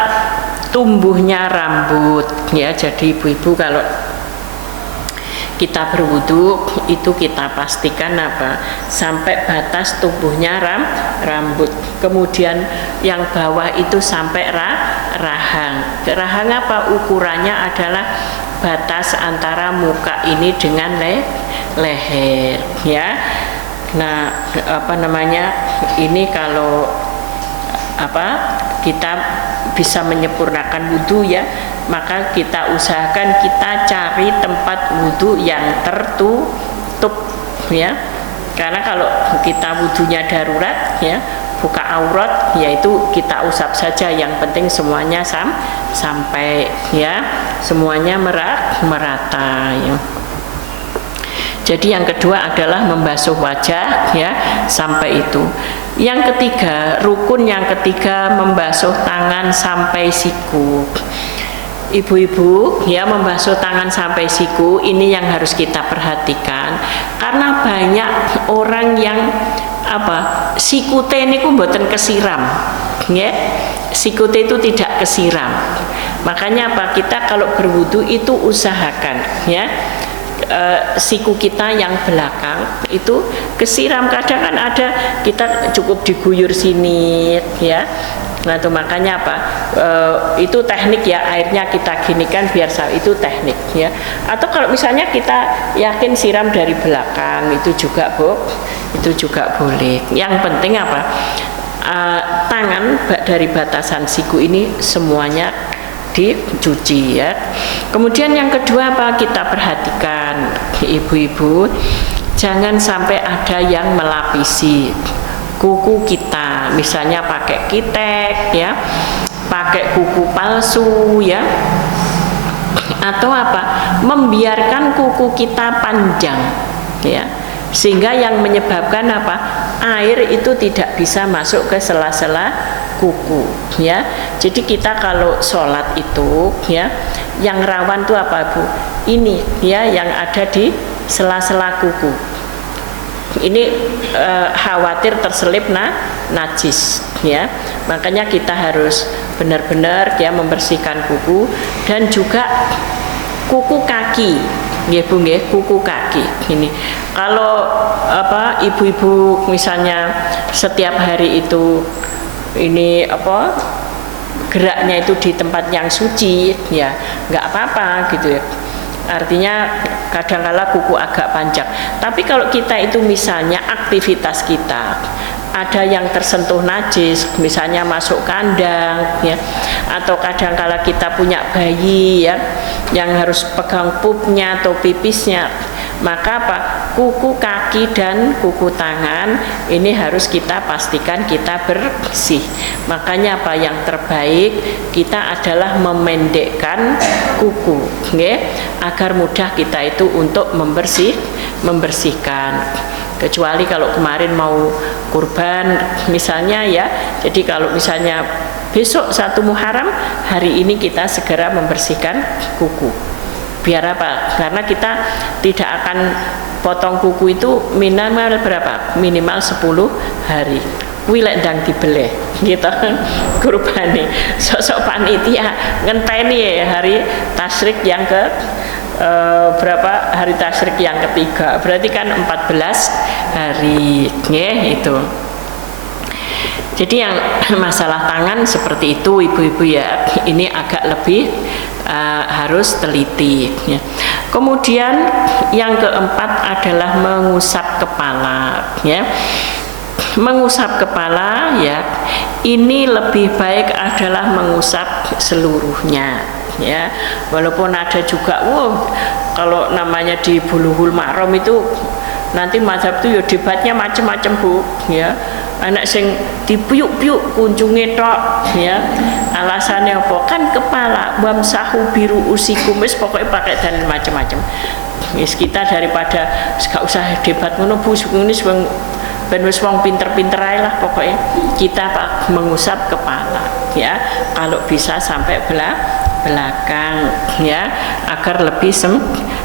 tumbuhnya rambut, ya. Jadi ibu-ibu kalau kita berwudu itu kita pastikan apa? Sampai batas tumbuhnya rambut. Kemudian yang bawah itu sampai rahang. Rahang apa? Ukurannya adalah batas antara muka ini dengan leher, ya. Nah, apa namanya? Ini kalau apa? Kita bisa menyempurnakan wudu, ya, maka kita usahakan kita cari tempat wudu yang tertutup, ya. Karena kalau kita wudunya darurat, ya, buka aurat, yaitu kita usap saja, yang penting semuanya sampai, ya, semuanya merata, ya. Jadi yang kedua adalah membasuh wajah, ya, sampai itu. Yang ketiga, rukun yang ketiga, membasuh tangan sampai siku. Ibu-ibu, ya, membasuh tangan sampai siku ini yang harus kita perhatikan, karena banyak orang yang apa, sikute ini mboten kesiram, ya. Sikute itu tidak kesiram. Makanya apa, kita kalau berwudu itu usahakan, ya, siku kita yang belakang itu kesiram. Kadang kan ada kita cukup diguyur sini, ya. Nah, itu makanya apa? Itu teknik, ya, airnya kita ginikan biar itu teknik, ya. Atau kalau misalnya kita yakin siram dari belakang itu juga boleh. Yang penting apa? Tangan dari batasan siku ini semuanya dicuci, ya. Kemudian yang kedua apa? Kita perhatikan, ibu-ibu, jangan sampai ada yang melapisi kuku kita, misalnya pakai kitek, ya, pakai kuku palsu, ya, atau apa, membiarkan kuku kita panjang, ya, sehingga yang menyebabkan apa, air itu tidak bisa masuk ke sela-sela kuku, ya. Jadi kita kalau sholat itu, ya, yang rawan tuh apa, Bu? Ini, ya, yang ada di sela-sela kuku. Ini khawatir terselip najis, ya. Makanya kita harus benar-benar, ya, membersihkan kuku dan juga kuku kaki, ya, Bu, ya, kuku kaki. Ini kalau apa, ibu-ibu misalnya setiap hari itu ini apa, geraknya itu di tempat yang suci, ya, nggak apa-apa gitu, ya. Artinya kadang-kala kuku agak panjang. Tapi kalau kita itu misalnya aktivitas kita ada yang tersentuh najis, misalnya masuk kandang, ya, atau kadang-kala kita punya bayi, ya, yang harus pegang pupnya atau pipisnya, maka apa, kuku kaki dan kuku tangan ini harus kita pastikan kita bersih. Makanya apa, yang terbaik kita adalah memendekkan kuku, ya, agar mudah kita itu untuk membersihkan. Kecuali kalau kemarin mau kurban misalnya, ya, jadi kalau misalnya besok 1 Muharram, hari ini kita segera membersihkan kuku. Biar apa? Karena kita tidak akan potong kuku itu minimal berapa? Minimal 10 hari. Wilek ndang dibeleh gitu kurbane. Sosok panitia ngenteni ya hari tasyrik yang ke berapa, hari tasyrik yang ketiga, berarti kan 14 hari, ya, itu. Jadi yang masalah tangan seperti itu, ibu-ibu, ya, ini agak lebih harus teliti, ya. Kemudian yang keempat adalah mengusap kepala, ya. Mengusap kepala, ya, ini lebih baik adalah mengusap seluruhnya, ya. Walaupun ada juga, kalau namanya di Bulughul Maram itu nanti mazhab itu ya debatnya macam-macam, Bu, ya. Anak sing dipiyuk-piyuk kunjunge tok, ya. Alasannya apa? Kan kepala, wamsahu biru usikum, wis pokoknya pakai dan macam-macam. Wis kita daripada gak usah debat ngono Bu, ini ben wis wong pinter-pinter ae lah pokoknya. Kita Pak mengusap kepala ya, kalau bisa sampai belakang ya, agar lebih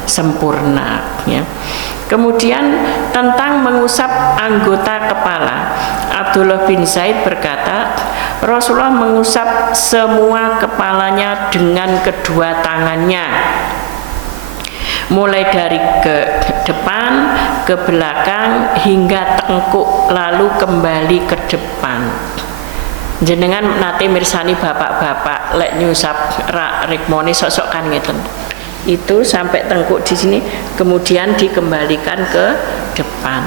sempurna ya. Kemudian tentang mengusap anggota kepala, Abdullah bin Zaid berkata, Rasulullah mengusap semua kepalanya dengan kedua tangannya, mulai dari ke depan, ke belakang, hingga tengkuk, lalu kembali ke depan. Jenengan nate mirsani bapak-bapak lek nyusap rikmoni sosok kan ngeten. Itu sampai tengkuk di sini, kemudian dikembalikan ke depan.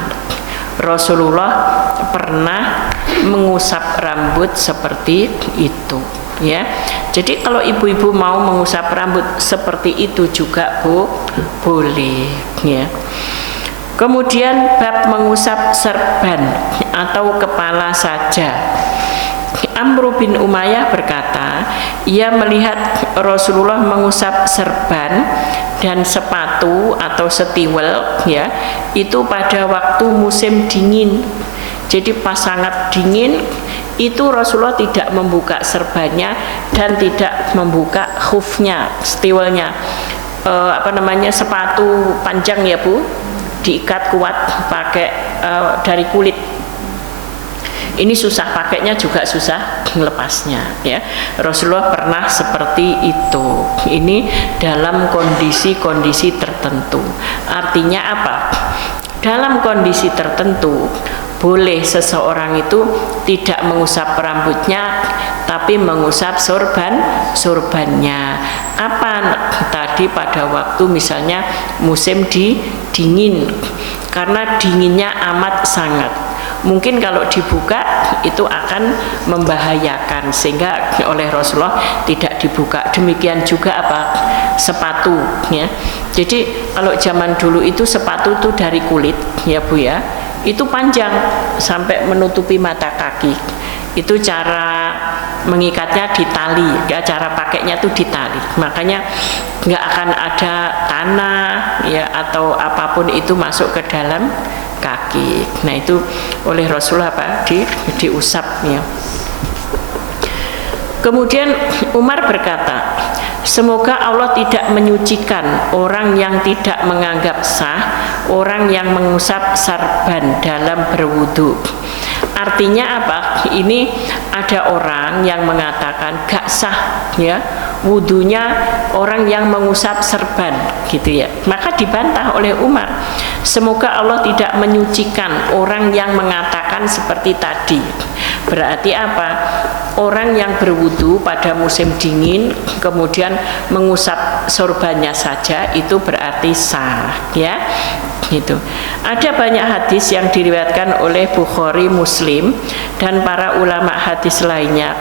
Rasulullah pernah mengusap rambut seperti itu ya. Jadi kalau ibu-ibu mau mengusap rambut seperti itu juga boleh ya. Kemudian bab mengusap serban atau kepala saja. Amr bin Umayyah berkata, ia melihat Rasulullah mengusap serban dan sepatu atau setiwel ya, itu pada waktu musim dingin. Jadi pas sangat dingin itu Rasulullah tidak membuka serbannya dan tidak membuka khufnya, setiwelnya, sepatu panjang ya Bu, diikat kuat pakai dari kulit. Ini susah pakainya juga susah melepasnya ya. Rasulullah pernah seperti itu. Ini dalam kondisi-kondisi tertentu. Artinya apa? Dalam kondisi tertentu boleh seseorang itu tidak mengusap rambutnya tapi mengusap sorbannya. Apa tadi pada waktu misalnya musim dingin, karena dinginnya amat sangat. Mungkin kalau dibuka itu akan membahayakan, sehingga oleh Rasulullah tidak dibuka. Demikian juga sepatu ya. Jadi kalau zaman dulu itu sepatu itu dari kulit ya Bu ya, itu panjang sampai menutupi mata kaki. Itu cara mengikatnya di tali ya, cara pakainya itu di tali. Makanya nggak akan ada tanah ya atau apapun itu masuk ke dalam kaki. Nah itu oleh Rasulullah diusap ya. Kemudian Umar berkata, semoga Allah tidak menyucikan orang yang tidak menganggap sah orang yang mengusap sarban dalam berwudu. Artinya apa? Ini ada orang yang mengatakan gak sah ya wudunya orang yang mengusap serban gitu ya. Maka dibantah oleh Umar, semoga Allah tidak menyucikan orang yang mengatakan seperti tadi. Berarti apa? Orang yang berwudu pada musim dingin kemudian mengusap sorbannya saja itu berarti sah ya. Gitu. Ada banyak hadis yang diriwayatkan oleh Bukhari, Muslim dan para ulama hadis lainnya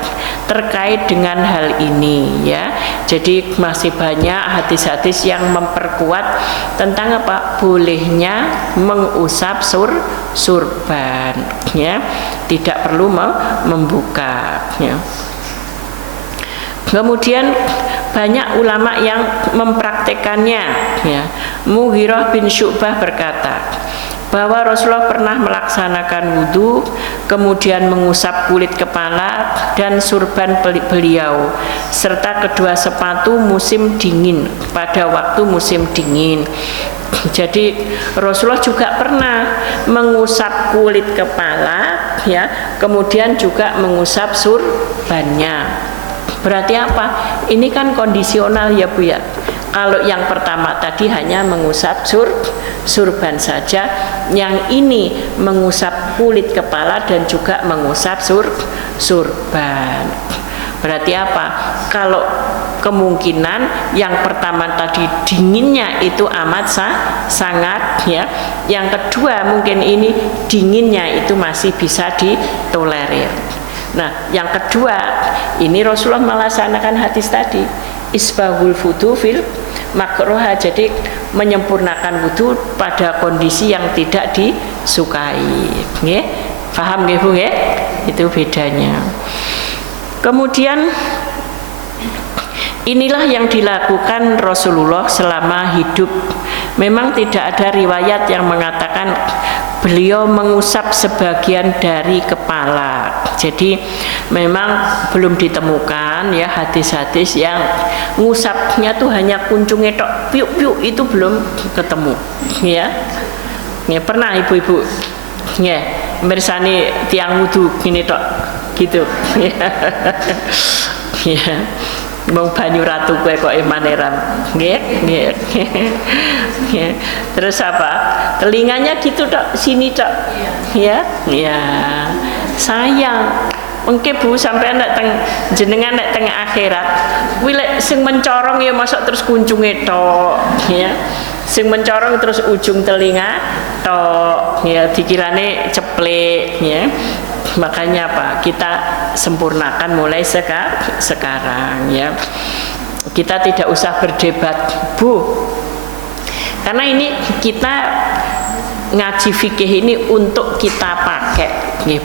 terkait dengan hal ini ya. Jadi masih banyak hadis-hadis yang memperkuat tentang apa? Bolehnya mengusap surban ya. Tidak perlu membuka ya. Kemudian banyak ulama yang mempraktekannya ya. Mughirah bin Syu'bah berkata bahwa Rasulullah pernah melaksanakan wudu kemudian mengusap kulit kepala dan surban beliau serta kedua sepatu musim dingin, pada waktu musim dingin. Jadi Rasulullah juga pernah mengusap kulit kepala ya, kemudian juga mengusap surbannya. Berarti apa? Ini kan kondisional ya Bu ya. Kalau yang pertama tadi hanya mengusap surban saja, yang ini mengusap kulit kepala dan juga mengusap surban. Berarti apa? Kalau kemungkinan yang pertama tadi dinginnya itu amat sangat ya. Yang kedua mungkin ini dinginnya itu masih bisa ditolerir. Nah, yang kedua ini Rasulullah melaksanakan hadis tadi, isbahul wudu fil makruha, jadi menyempurnakan wudu pada kondisi yang tidak disukai. Nggih, paham nggih Bu nggih? Itu bedanya. Kemudian inilah yang dilakukan Rasulullah selama hidup Memang tidak ada riwayat yang mengatakan beliau mengusap sebagian dari kepala. Jadi memang belum ditemukan ya hadis-hadis yang ngusapnya tuh hanya kuncungnya tok piuk-piuk, itu belum ketemu ya. Ya pernah ibu-ibu ya mirsani tiang wudu gini tok gitu ya. Mau banyu ratu kue kok emaneram nggih. Terus apa? Telinganya gitu tok, sini tok. Ya. Sayang. Mungkin Bu sampai nek teng jenengan nek teng akhirat, kuwi lek sing mencorong ya masuk terus kuncunge tok, ya. Sing mencorong terus ujung telinga tok, ya dikirane ceplek, ya. Makanya apa? Kita sempurnakan mulai sekarang ya. Kita tidak usah berdebat, Bu. Karena ini kita ngaji fikih ini untuk kita pakai,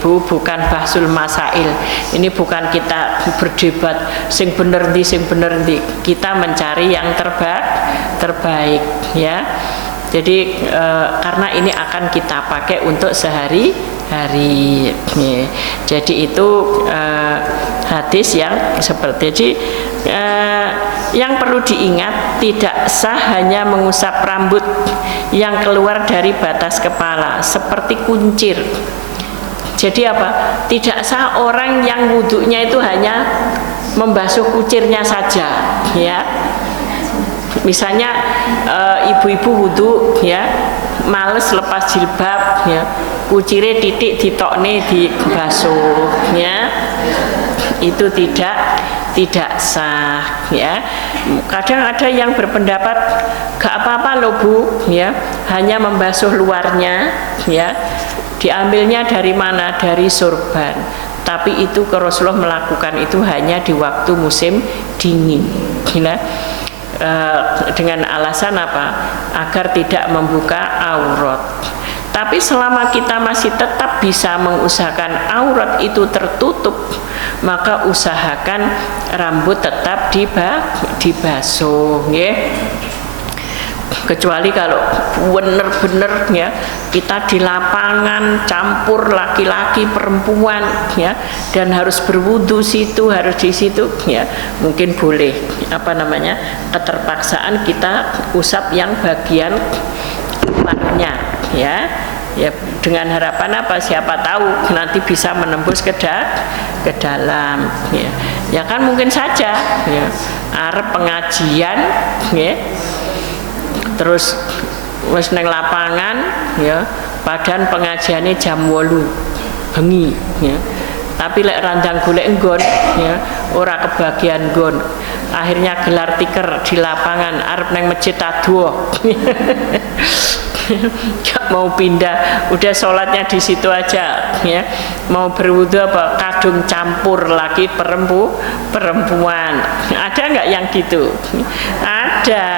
Bu, bukan bahsul masail. Ini bukan kita berdebat sing bener ndi, sing bener ndi. Kita mencari yang terbaik ya. Jadi karena ini akan kita pakai untuk sehari-hari. Jadi itu hadis yang seperti jadi yang perlu diingat, tidak sah hanya mengusap rambut yang keluar dari batas kepala seperti kuncir. Jadi apa? Tidak sah orang yang wudhunya itu hanya membasuh kucirnya saja, ya. Misalnya ibu-ibu wudhu ya, males lepas jilbab ya, kucire titik ditokne dibasuh ya, itu tidak sah ya. Kadang ada yang berpendapat gak apa-apa loh Bu ya, hanya membasuh luarnya ya. Diambilnya dari mana? Dari sorban. Tapi itu Rasulullah melakukan itu hanya di waktu musim dingin ya. Dengan alasan apa? Agar tidak membuka aurat. Tapi selama kita masih tetap bisa mengusahakan aurat itu tertutup, maka usahakan rambut tetap dibasuh ya. Kecuali kalau benar-benar ya kita di lapangan campur laki-laki perempuan ya, dan harus berwudu situ, harus di situ ya, mungkin boleh keterpaksaan kita usap yang bagian luarnya ya, dengan harapan apa, siapa tahu nanti bisa menembus ke dalam ya kan, mungkin saja ya arep pengajian ya, terus wis neng lapangan ya, padahal pengajiannya jam 8 bengi ya, tapi lek randang golek nggon ya ora kebagian nggon, akhirnya gelar tiker di lapangan arep neng masjid Tadwa gak mau pindah, udah sholatnya di situ aja ya, mau berwudu apa kadung campur lagi perempuan, ada nggak yang gitu? Ada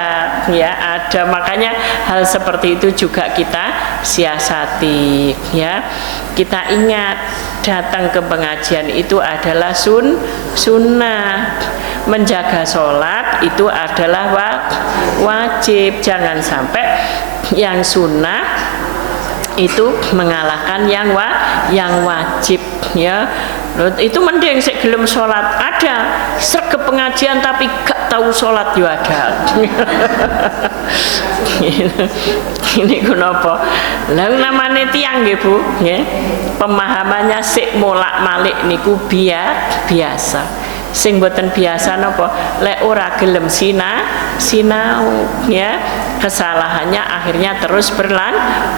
ya, ada. Makanya hal seperti itu juga kita siasati ya. Kita ingat datang ke pengajian itu adalah sunnah, menjaga sholat itu adalah wajib. Jangan sampai yang sunnah itu mengalahkan yang wajib ya. Itu mending sik gelem sholat, ada sergep pengajian tapi gak tahu sholat ya ada. Ini kenapa? Lah namanya tiang nggih Bu nggih, pemahamannya sik molak-malik niku biasa. Sing boten biasa napa, lek ora gelem sinau ya, kesalahannya akhirnya terus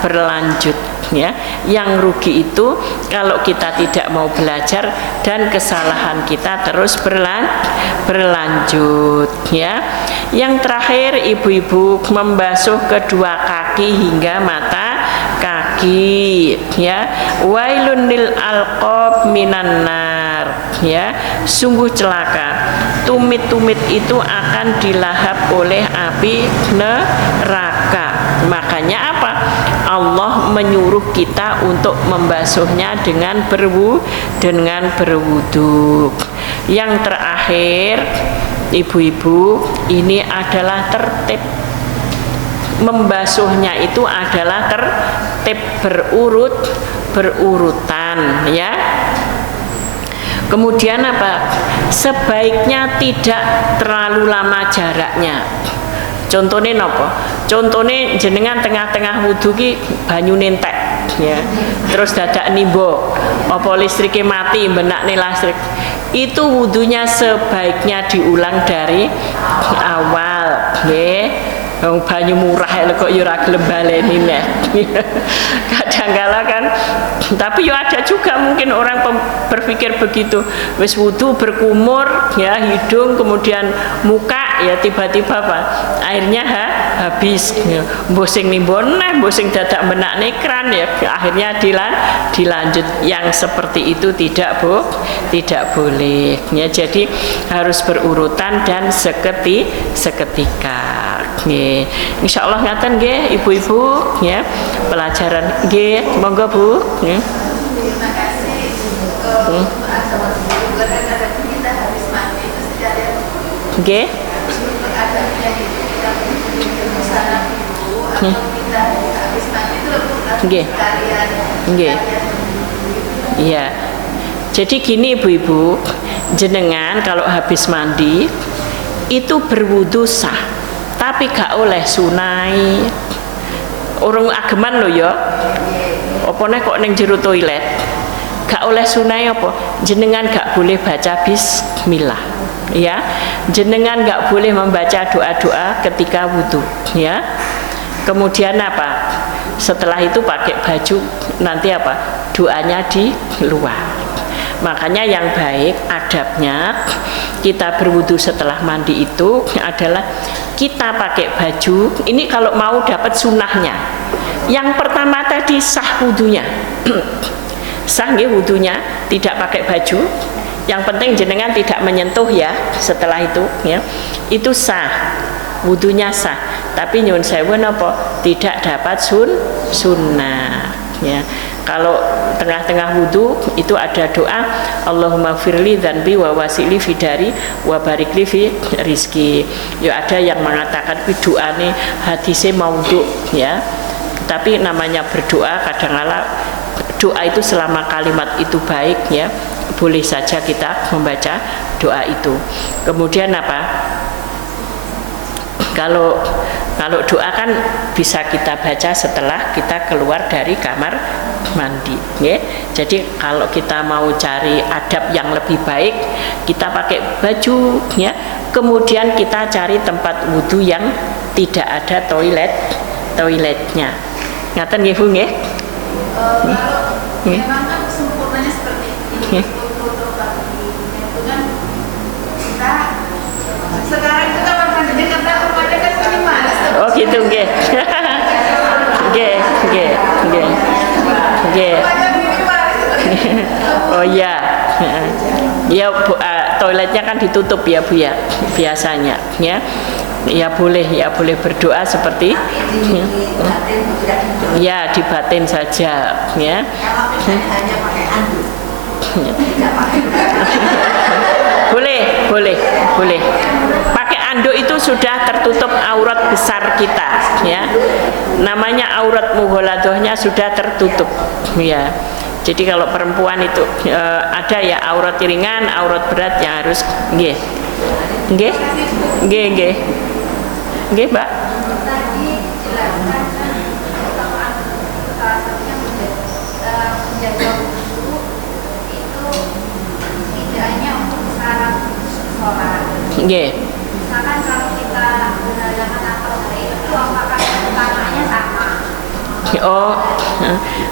berlanjut ya. Yang rugi itu kalau kita tidak mau belajar dan kesalahan kita terus berlanjut ya. Yang terakhir, ibu-ibu membasuh kedua kaki hingga mata kaki ya. Wailun lil alqab minan nar ya, sungguh celaka, tumit-tumit itu akan dilahap oleh api neraka. Makanya apa? Allah menyuruh kita untuk membasuhnya dengan berwudu. Yang terakhir, ibu-ibu, ini adalah tertib. membasuhnya itu adalah tertib berurutan ya. Kemudian apa? Sebaiknya tidak terlalu lama jaraknya. Contohnya nopo? Contohnya jenengan tengah-tengah wudu ki banyu nentek ya. Terus dadak nimbo apa listriknya mati benakne listrik. Itu wudunya sebaiknya diulang dari awal nggih. Banyu murah kok yo ora gelem baleni neh. Kadang-kala kan, tapi yo ada juga mungkin orang berpikir begitu. Wis wudu berkumur ya hidung kemudian muka ya tiba-tiba apa? Airnya habis. Bosing nimbon nah bosing dadak menakne kran ya akhirnya dilanjut. Yang seperti itu tidak boleh. Ya jadi harus berurutan dan seketika. Nggih. Insyaallah ngaten nggih ibu-ibu ya. Pelajaran nggih, monggo Bu. Nggih. Terima kasih. Kita habis mandi itu sejarah. Nggih. Nggih. Nggih. Iya. Jadi gini ibu-ibu, jenengan kalau habis mandi itu berwudu sah. Tapi gak oleh sunai. Orang ageman lho ya. Apa nek kok ning jero toilet? Gak oleh sunai apa? Jenengan gak boleh baca bismillah. Ya. Jenengan gak boleh membaca doa-doa ketika wudu, ya. Kemudian apa? Setelah itu pakai baju nanti apa? Doanya di luar. Makanya yang baik adabnya kita berwudu setelah mandi itu adalah kita pakai baju. Ini kalau mau dapat sunnahnya. Yang pertama tadi sah wudunya. Sah nggih wudunya, tidak pakai baju. Yang penting jenengan tidak menyentuh ya setelah itu ya. Itu sah. Wudunya sah. Tapi nyuwun sewu napa? Tidak dapat sunnah ya. Kalau tengah-tengah wudu itu ada doa Allahumma firli dzanbi wa wasili fidari wa barikli fi rizki. Ya ada yang mengatakan doane hadise maudhu ya. Tapi namanya berdoa kadang-kala doa itu selama kalimat itu baik ya. Boleh saja kita membaca doa itu. Kemudian apa? Kalau doa kan bisa kita baca setelah kita keluar dari kamar mandi ya. Jadi kalau kita mau cari adab yang lebih baik kita pakai baju ya. Kemudian kita cari tempat wudu yang tidak ada toiletnya. Ngaten nggih Bu nggih? Memang kan sempurnanya seperti ini. Itu kan kita sekarang juga makanya karena remaja kan ini malas. Oh gitu nggih. Nggih. Oh iya. Ya toiletnya kan ditutup ya Bu ya biasanya ya. Ya boleh berdoa seperti ya di batin saja ya. Hanya pakai anduk. Boleh. Pakai anduk itu sudah tertutup aurat besar kita ya. Namanya aurat mughaladohnya sudah tertutup ya. Jadi kalau perempuan itu ada ya aurat ringan, aurat berat yang harus nggih, Mbak. Tadi jelaskan salah satunya menjaga wudu itu tidak hanya untuk syarat sholat. Nggih. Misalkan kalau kita berhalangan atau haid itu apakah utamanya sama? Oh,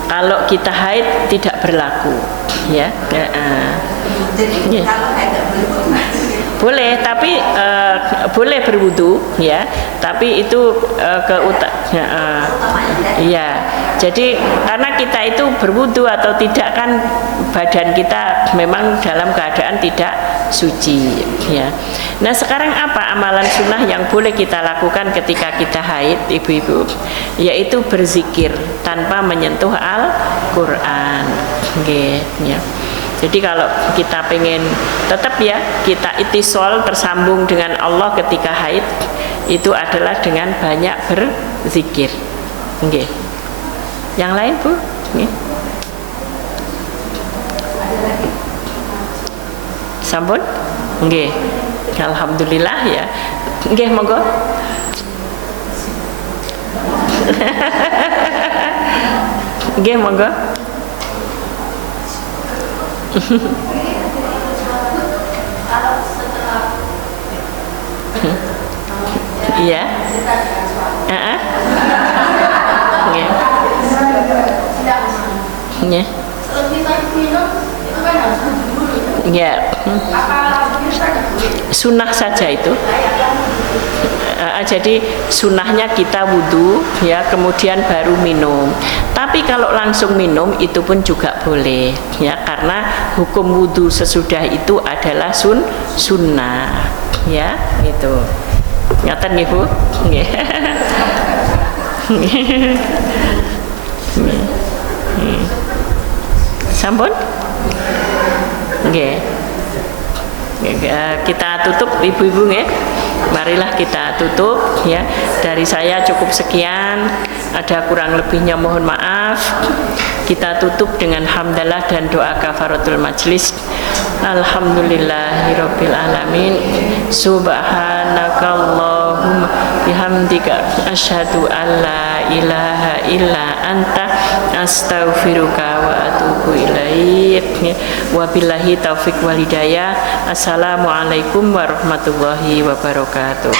kalau kita haid tidak berlaku, ya. Jadi kalau haid tidak boleh, tapi boleh berwudu, ya. Tapi itu ya. Jadi karena kita itu berwudu atau tidak kan badan kita memang dalam keadaan tidak suci, ya. Nah sekarang apa amalan sunnah yang boleh kita lakukan ketika kita haid, ibu-ibu? Yaitu berzikir tanpa menyentuh Al-Quran, ya. Jadi kalau kita pengen tetap ya kita itisol tersambung dengan Allah ketika haid, itu adalah dengan banyak zikir. Nggih. Yang lain, Bu? Nggih. Sampun? Nggih. Alhamdulillah ya. Nggih, monggo. Nggih, monggo. Iya. Heeh. Nggih. Nggih. Ya, sunnah saja itu. Jadi sunnahnya kita wudhu ya, kemudian baru minum. Tapi kalau langsung minum itu pun juga boleh ya, karena hukum wudhu sesudah itu adalah sunnah ya, itu. Ngaten nggih, Bu? Nggih. Sampun? Nggih. Kita tutup ibu-ibu nggih. Marilah kita tutup ya. Dari saya cukup sekian. Ada kurang lebihnya mohon maaf. Kita tutup dengan hamdalah dan doa kafaratul majlis. Alhamdulillahirabbil alamin. Subhanakallahumma bihamdika asyhadu an la ilaha illa anta astaghfiruka wa atubu ilaik. Wabillahi taufik wal hidayah. Assalamualaikum warahmatullahi wabarakatuh.